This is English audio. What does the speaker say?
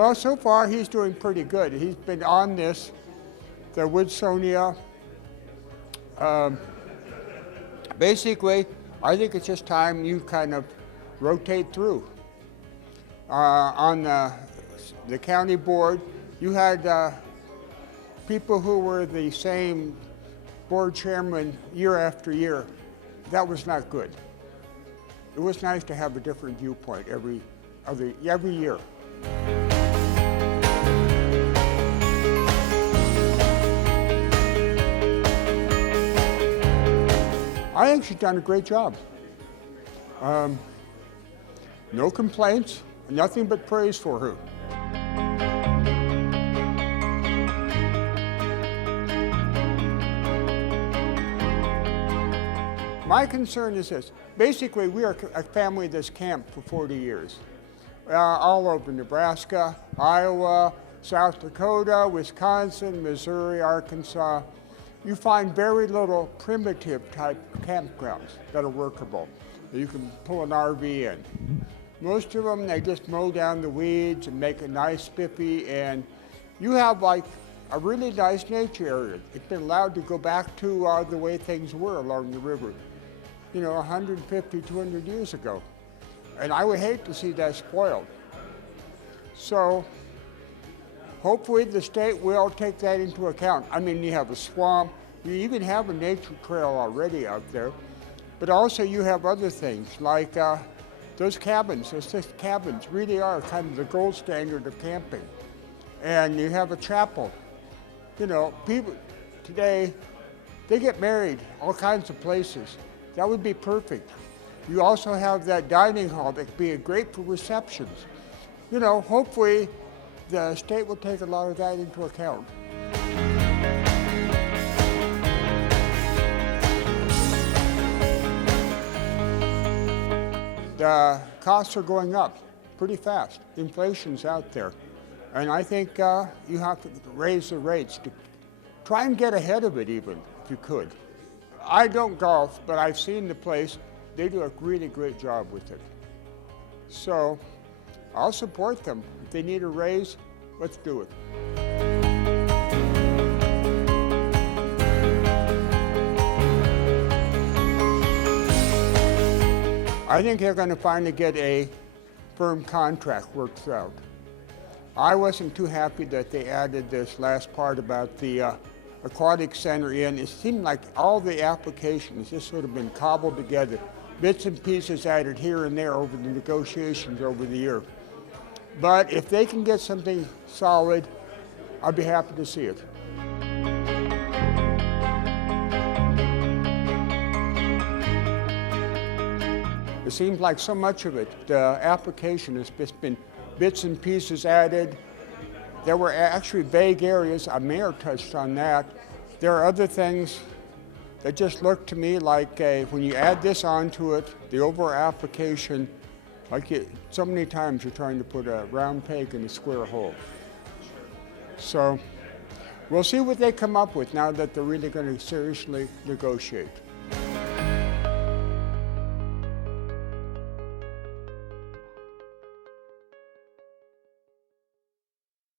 Well, so far he's doing pretty good. He's been on this, the Woodsonia. Basically, I think it's just time you kind of rotate through. On the county board, you had people who were the same board chairman year after year. That was not good. It was nice to have a different viewpoint every year. I think she's done a great job. No complaints, nothing but praise for her. My concern is this. Basically, we are a family that's camped for 40 years. All over Nebraska, Iowa, South Dakota, Wisconsin, Missouri, Arkansas. You find very little primitive type campgrounds that are workable. You can pull an RV in. Most of them, they just mow down the weeds and make it nice, spiffy, and you have like a really nice nature area. It's been allowed to go back to the way things were along the river, 150, 200 years ago. And I would hate to see that spoiled. So hopefully the state will take that into account. I mean, you have a swamp, you even have a nature trail already out there, but also you have other things like those cabins. Those 6 cabins really are kind of the gold standard of camping. And you have a chapel. People today, they get married all kinds of places. That would be perfect. You also have that dining hall that could be great for receptions. Hopefully the state will take a lot of that into account. The costs are going up pretty fast. Inflation's out there. And I think you have to raise the rates to try and get ahead of it even, if you could. I don't golf, but I've seen the place. They do a really great job with it. So I'll support them. If they need a raise, let's do it. I think they're going to finally get a firm contract worked out. I wasn't too happy that they added this last part about the aquatic center in. It seemed like all the applications just sort of been cobbled together, bits and pieces added here and there over the negotiations over the year. But if they can get something solid, I'd be happy to see it. It seems like so much of it, the application has just been bits and pieces added. There were actually vague areas. Our mayor touched on that. There are other things that just look to me like when you add this onto it, the overall application, so many times you're trying to put a round peg in a square hole. So we'll see what they come up with now that they're really going to seriously negotiate.